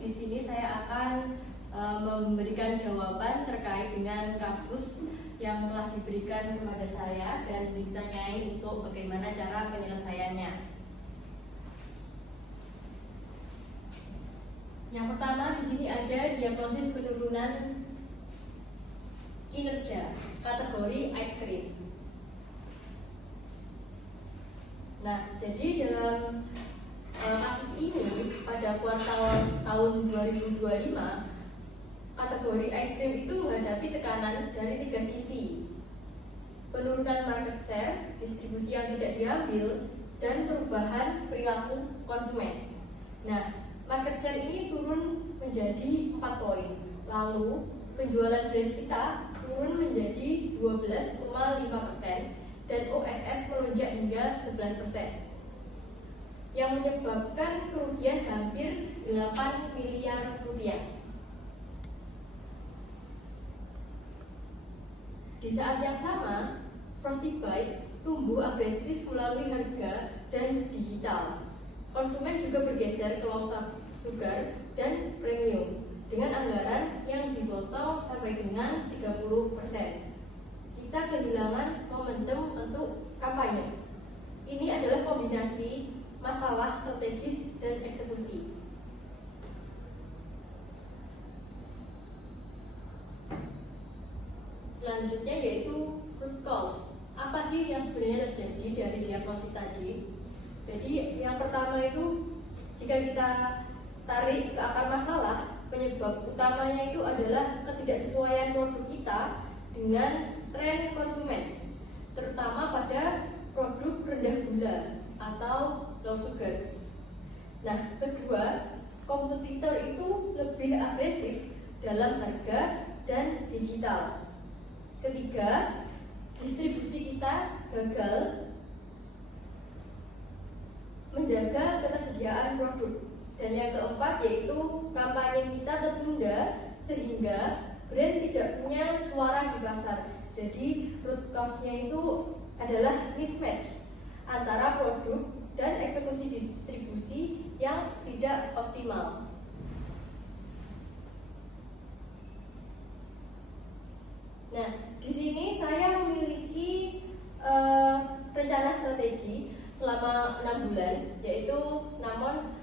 Di sini saya akan memberikan jawaban terkait dengan kasus yang telah diberikan kepada saya dan ditanyai untuk bagaimana cara penyelesaiannya. Yang pertama, di sini ada diagnosis penurunan kinerja kategori ice cream. Nah, jadi dalam kasus ini pada kuartal tahun 2025, kategori ice cream itu menghadapi tekanan dari tiga sisi: penurunan market share, distribusi yang tidak diambil, dan perubahan perilaku konsumen. Nah, market share ini turun menjadi 4 poin. Lalu penjualan brand kita turun menjadi 12,5% dan OSS melonjak hingga 11%, yang menyebabkan kerugian hampir 8 miliar rupiah. Di saat yang sama, Frosty Bite tumbuh agresif melalui harga dan digital. Konsumen juga bergeser ke low sugar dan premium dengan anggaran yang dipotong sampai dengan 30%. Kita kehilangan momentum untuk kampanye. Ini adalah kombinasi masalah strategis dan eksekusi. Selanjutnya yaitu root cause. Apa sih yang sebenarnya terjadi dari diagnosis tadi? Jadi yang pertama itu, jika kita tarik ke akar masalah, penyebab utamanya itu adalah ketidaksesuaian produk kita dengan tren konsumen, terutama pada produk rendah gula atau low sugar. Nah, kedua, kompetitor itu lebih agresif dalam harga dan digital. Ketiga, distribusi kita gagal menjaga ketersediaan produk. Dan yang keempat yaitu kampanye kita tertunda sehingga brand tidak punya suara di pasar. Jadi root cause-nya itu adalah mismatch antara produk dan eksekusi distribusi yang tidak optimal. Nah, di sini saya memiliki rencana strategi selama 6 bulan, yaitu namun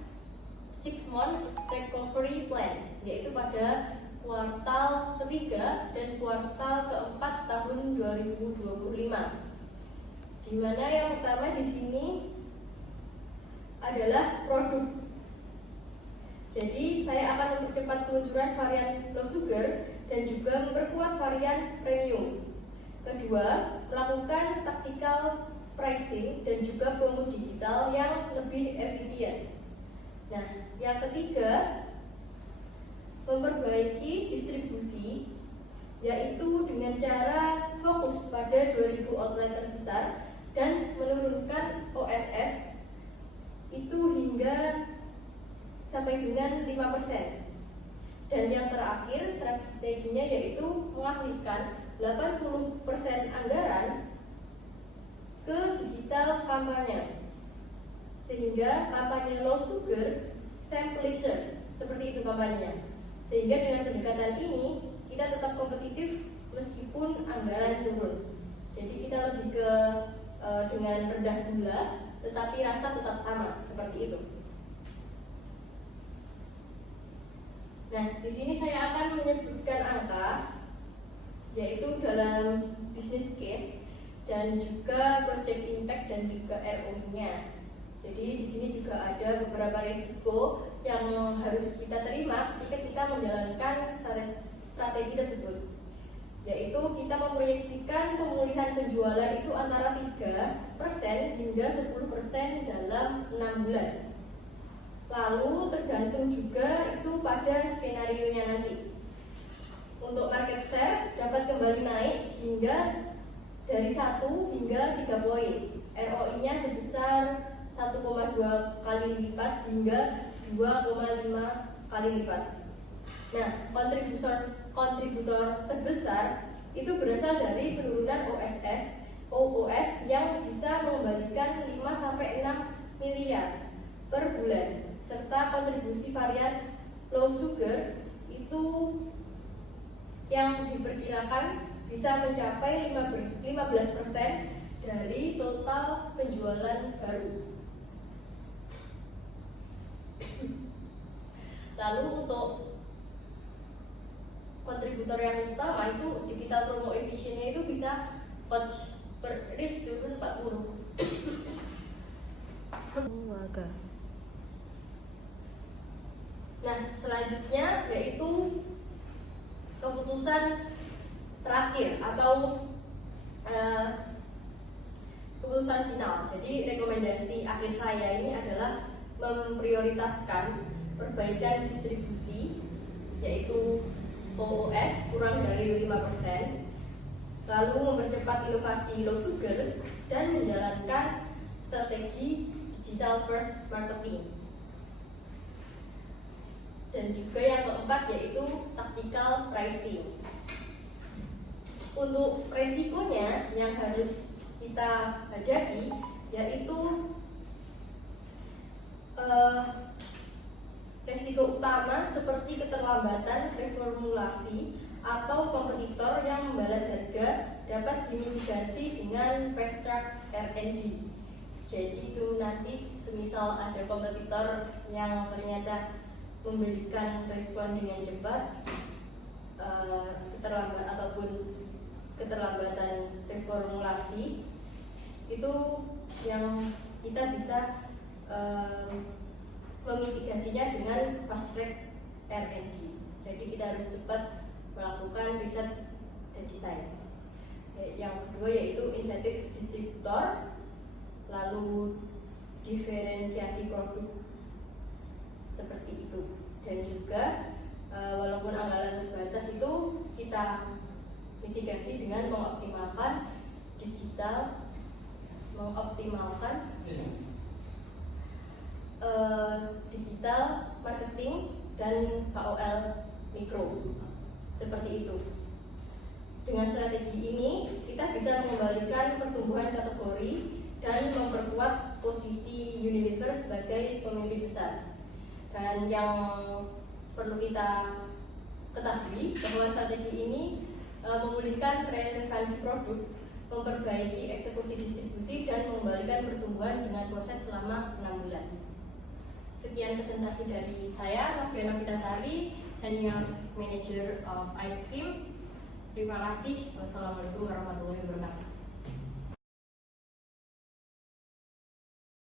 6 months recovery plan, yaitu pada kuartal ketiga dan kuartal keempat tahun 2025. Di mana yang pertama di sini adalah produk. Jadi saya akan mempercepat peluncuran varian low sugar dan juga memperkuat varian premium. Kedua, melakukan tactical pricing dan juga promo digital yang lebih efisien. Nah, yang ketiga, memperbaiki distribusi, yaitu dengan cara fokus pada 2000 outlet terbesar dan menurunkan OSS itu hingga sampai dengan 5%. Dan yang terakhir, strateginya yaitu mengalihkan 80% anggaran ke digital kampanye, sehingga kampanye low sugar simplisher, seperti itu kampanyenya. Sehingga dengan pendekatan ini kita tetap kompetitif meskipun anggaran turun. Jadi kita lebih ke dengan rendah gula, tetapi rasa tetap sama, seperti itu. Nah, di sini saya akan menyebutkan angka, yaitu dalam business case dan juga project impact dan juga ROI-nya. Jadi di sini juga ada beberapa risiko yang harus kita terima ketika kita menjalankan strategi tersebut, yaitu kita memproyeksikan pemulihan penjualan itu antara 3% hingga 10% dalam 6 bulan. Lalu tergantung juga itu pada skenario-nya nanti. Untuk market share dapat kembali naik hingga dari 1 hingga 3 poin. ROI-nya sebesar 1,2 kali lipat hingga 2,5 kali lipat. Nah, kontributor terbesar itu berasal dari penurunan OOS yang bisa mengembalikan 5-6 miliar per bulan, serta kontribusi varian low low sugar itu yang diperkirakan bisa mencapai 15% dari total penjualan baru. Lalu untuk kontributor yang utama itu digital promo efisiennya itu bisa coach per risk turun 40. Nah, selanjutnya yaitu keputusan terakhir atau keputusan final. Jadi rekomendasi akhir saya ini adalah memprioritaskan perbaikan distribusi, yaitu OOS kurang dari 5%, lalu mempercepat inovasi low sugar, dan menjalankan strategi digital first marketing. Dan juga yang keempat yaitu tactical pricing. Untuk resikonya yang harus kita hadapi yaitu resiko utama seperti keterlambatan reformulasi atau kompetitor yang membalas harga dapat dimitigasi dengan fast track R&D. Jadi itu nanti semisal ada kompetitor yang ternyata memberikan respon dengan cepat, keterlambatan reformulasi itu yang kita bisa memitigasinya dengan fast track R&D. Jadi kita harus cepat melakukan research dan desain. Yang kedua yaitu insentif distributor, lalu diferensiasi produk seperti itu. Dan juga walaupun anggaran terbatas itu kita mitigasi dengan mengoptimalkan digital marketing dan KOL mikro seperti itu. Dengan strategi ini kita bisa mengembalikan pertumbuhan kategori dan memperkuat posisi Unilever sebagai pemimpin besar. Dan yang perlu kita ketahui bahwa strategi ini memulihkan relevansi produk, memperbaiki eksekusi distribusi, dan mengembalikan pertumbuhan dengan proses selama 6 bulan. Sekian presentasi dari saya, Novena Vitasari, Senior Manager of Ice Cream. Terima kasih. Wassalamualaikum warahmatullahi wabarakatuh.